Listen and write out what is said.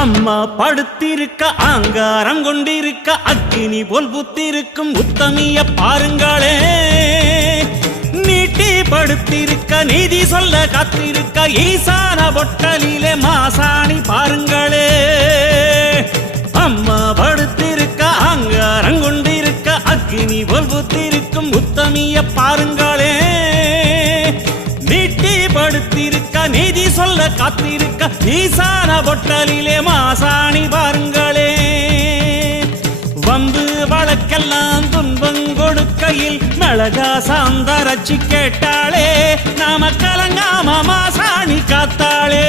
அம்மா படுத்திருக்க ஆங்காரம் கொண்டிருக்க அக்கினி போல் புத்திருக்கும் உத்தமிய பாருங்களே. நீட்டி படுத்திருக்க நீதி சொல்ல காத்திருக்க ஈசான பொட்டலிலே மாசாணி பாருங்களே. அம்மா படுத்திருக்க ஆங்காரம் கொண்டிருக்க அக்கினி போல் புத்திருக்கும் உத்தமிய பாருங்களே. நீட்டி படுத்திருக்க நீதி சொல்ல காத்திருக்க ஈசான பொட்டலிலே மாசாணி பாருங்களே. வம்பு வழக்கெல்லாம் துன்பம் கொடுக்கையில் மிளகா சாந்தரச்சி கேட்டாளே. நாம கலங்காம மாசாணி காத்தாளே.